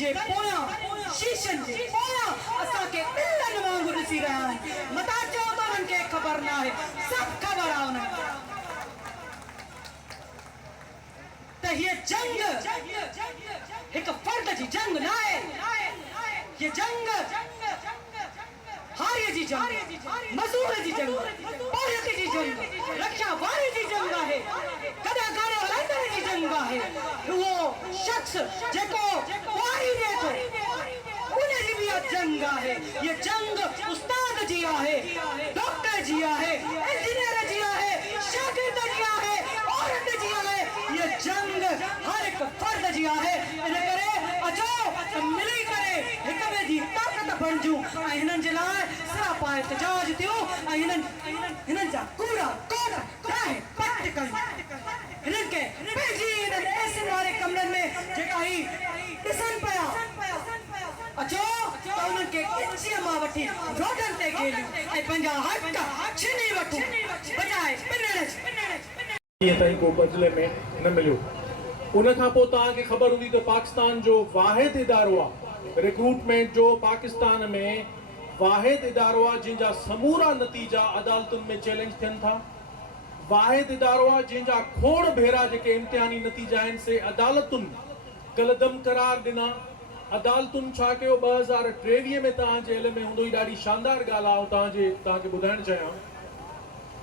जे पोयां शीशन जे पोयां असा के बिल्लन वांगुर ॾिसी रहिया आहिनि मता चओ त उन्हनि खे ख़बर न आहे सभु ख़बर आहे उन्हनि खे त हीअ जंग हिकु फर्द जी जंग न आहे ये जंग हारीअ जी जंग मज़दूर जी जंग औरत जी जंग रक्षा वारी जी जंग आहे कॾहिं गाने हलाईंदड़ जी जंग आहे उहो शख्स जेको वारी ॾिए थो उनजी बि जंग आहे ये जंग उस्ताद जी आहे डॉक्टर जी आहे इंजीनियर जी आहे शागिर्द जी आहे औरत जी आहे ये जंग हर हिकु फर्द जी आहे इन करे अचो मिली करे हिक ॿिए जी ताक़त बणिजूं ऐं हिननि जे लाइ सिरापा एहतजाज थियूं ऐं हिननि जा कूड़ा कोट ठाहे पट कयूं हिननि खे पंहिंजी हिननि एसिड वारे कमरनि में जेका ही ॾिसनि पिया अचो त उन्हनि खे इंचीअ मां वठी रोडनि ते खेलियूं ऐं पंहिंजा हक़ छीनी वठूं बजाए पिनण ताईं को बदिले में न मिलियो उन खां पोइ तव्हांखे ख़बर हूंदी त पाकिस्तान जो वाहिद इदारो आहे रिक्रूटमेंट जो पाकिस्तान में वाहिद इदारो आहे जंहिंजा समूरा नतीजा अदालतुनि में चैलेंज थियनि था वाहिद इदारो आहे जंहिंजा खोड़ भेरा जेके इम्तिहानी नतीजा आहिनि से अदालतुनि कलदम करार ॾिना अदालतुनि छा कयो 2023 में तव्हांजे इल्म में हूंदो ई ॾाढी शानदार ॻाल्हि आहे तव्हांखे ॿुधाइणु चाहियां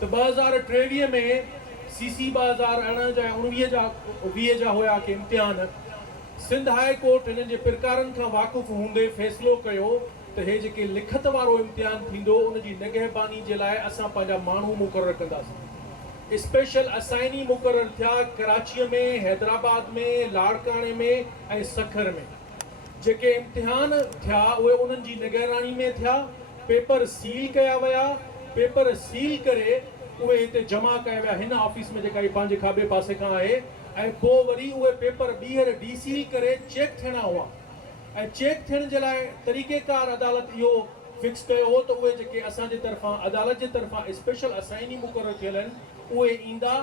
त 2023 में CC 2019 जा 19 जा हुया के इम्तिहान सिंध हाई कोर्ट हिननि जे प्रकारनि खां वाक़ुफ़ हूंदे फ़ैसिलो कयो त हे जेके लिखत वारो इम्तिहान थींदो उनजी निगहबानी जे लाइ असां पंहिंजा माण्हू मुक़ररु कंदासीं स्पेशल असाइनी मुक़ररु थिया कराचीअ में हैदराबाद में लाड़काणे में ऐं सखर में जेके इम्तिहान थिया उहे उन्हनि जी निगरानी में थिया पेपर सील कया विया पेपर सील करे उहे हिते जमा कया विया हिन ऑफिस में जेका पंहिंजे खाॿे पासे खां आहे ऐं पोइ वरी उहे पेपर ॿीहर डीसील करे चेक थियणा हुआ ऐं चेक थियण जे लाइ तरीक़ेकार अदालत इहो फिक्स कयो हो त उहे जेके असांजे तरफ़ां अदालत जे तरफ़ां स्पेशल असाइनी मुक़ररु थियल आहिनि उहे ईंदा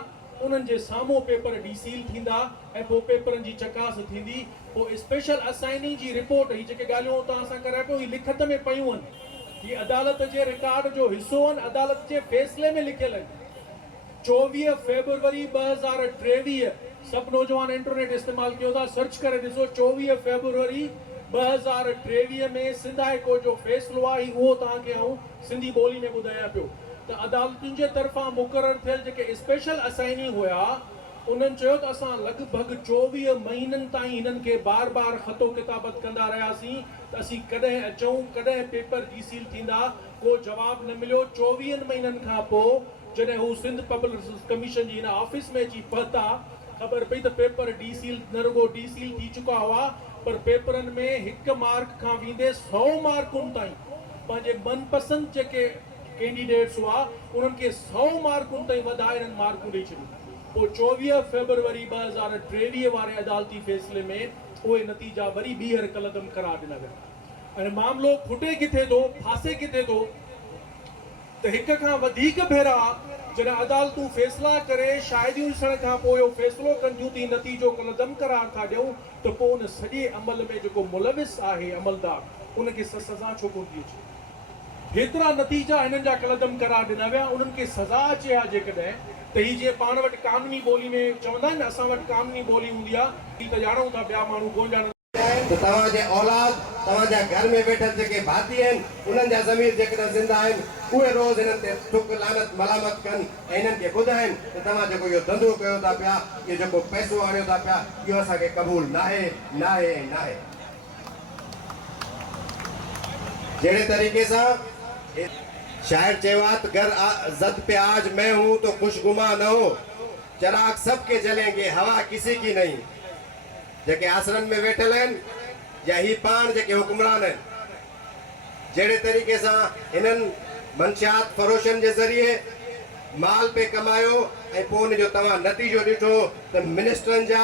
उन्हनि जे साम्हूं पेपर डीसील थींदा ऐं पोइ पेपरनि जी चकास थींदी पोइ स्पेशल असाइनी जी रिपोर्ट ही जेके ॻाल्हियूं तव्हां सां कराए पियो ही लिखत में पयूं आहिनि ही अदालत जे रिकॉर्ड जो हिस्सो आहिनि अदालत जे फ़ैसिले में लिखियल आहिनि 24 फरवरी 2023 सब नौजवान इंटरनेट इस्तेमाल कयो था सर्च करे ॾिसो 24 फरवरी 2023 में सिंध हाई कोर्ट जो फ़ैसिलो आहे उहो तव्हांखे आऊं सिंधी ॿोली में ॿुधायां पियो त अदालतुनि जे तरफ़ां मुक़ररु थियल जेके स्पेशल असाइनी हुया उन्हनि चयो त असां लॻभॻि 24 महीननि ताईं हिननि खे बार बार ख़तो किताबत कंदा रहियासीं त असीं कॾहिं अचूं कॾहिं पेपर डीसील थींदा को जवाबु न मिलियो 24 महीननि खां पोइ जॾहिं हू सिंध पब्लिक कमीशन जी हिन ऑफिस में अची पहुता ख़बर पई त पेपर डीसील न रुगो डीसील थी चुका हुआ पर पेपरनि में 1 मार्क खां वेंदे 100 मार्कुनि ताईं पंहिंजे मनपसंद जेके कैंडिडेट्स हुआ उन्हनि खे 100 मार्कुनि ताईं वधाए हिननि मार्कूं ॾेई छॾियूं पोइ 24 फरवरी 2023 वारे अदालती फ़ैसिले में उहे नतीजा वरी ॿीहर कलदम करार ॾिना विया ऐं मामिलो खुटे किथे थो फासे किथे थो त हिक खां वधीक भेरा जॾहिं अदालतूं फ़ैसिला करे शाहिदियूं ॾिसण खां पोइ इहो फ़ैसिलो कनि थियूं त नतीजो कलदम करार था ॾियूं त पोइ उन सॼे अमल में जेको मुलविस आहे अमलदार उनखे सज़ा छो कोन थी अचे हेतिरा नतीजा हिननि जा कलदम करार ॾिना विया उन्हनि खे सज़ा अचे हा जेकॾहिं त ही जीअं पाण वटि कानूनी ॿोली में चवंदा आहिनि असां वटि कानूनी ॿोली हूंदी आहे त ॼाणूं था ॿिया माण्हू कोन ॼाणनि तो तव्हांजे औलाद तव्हांजा घर में वेठल जेके भाती आहिनि उन्हनि जा ज़मीर जेकॾहिं ज़िंदा आहिनि उहे रोज़ हिननि ते ठुक लानत मलामत कनि ऐं हिननि खे ॿुधाइनि त तव्हां जेको इहो धंधो कयो था पिया इहो जेको पैसो आणियो था पिया इहो असांखे क़बूल नाहे नाहे नाहे जहिड़े तरीक़े सां शायर चयो आहे त घर जद पे आज मैं हूं तो खुशगुमा न हो चराग सबके जलेंगे हवा किसी की नहीं जेके आसरन में वेठल आहिनि या ही पाण जेके हुक्मरान आहिनि जहिड़े तरीक़े सां हिननि मंशियात फरोशन जे ज़रिए माल पे कमायो ऐं पोइ हुनजो तव्हां नतीजो ॾिठो त मिनिस्टरनि जा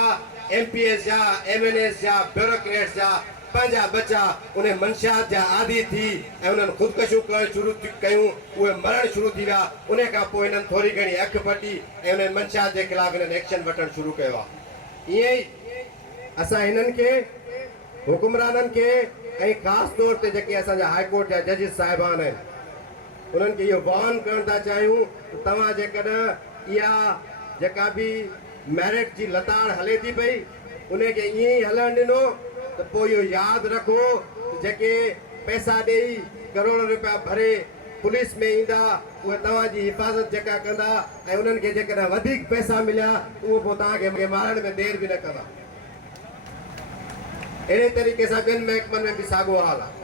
MPs जा MNAs जा ब्यूरोक्रेट्स जा पंहिंजा बच्चा उन मंशियात जा आदी थी ऐं उन्हनि ख़ुदकशियूं करणु शुरू कयूं उहे मरणु शुरू थी विया उन खां पोइ हिननि थोरी घणी अखि फटी ऐं उन्हनि मंशियात जे ख़िलाफ़ हिननि एक्शन वठणु शुरू कयो आहे ईअं ई असां हिननि खे हुकुमराननि खे ऐं ख़ासि तौर ते जेके असांजा हाई कोर्ट जा जजिस साहिबान आहिनि उन्हनि खे इहो वार्न करणु था चाहियूं त तव्हां जेकॾहिं इहा जेका बि मैरिट जी लताड़ हले थी पई उनखे ईअं ई हलणु ॾिनो त पोइ इहो यादि रखो त जेके पैसा ॾेई करोड़ रुपया भरे पुलिस में ईंदा उहे तव्हांजी हिफ़ाज़त जेका कंदा ऐं उन्हनि खे जेकॾहिं वधीक पैसा मिलिया उहो पोइ तव्हांखे मारण में देरि बि न कंदा। अहिड़े तरीक़े सां ॿियनि महकमनि में बि साॻियो हाल आहे।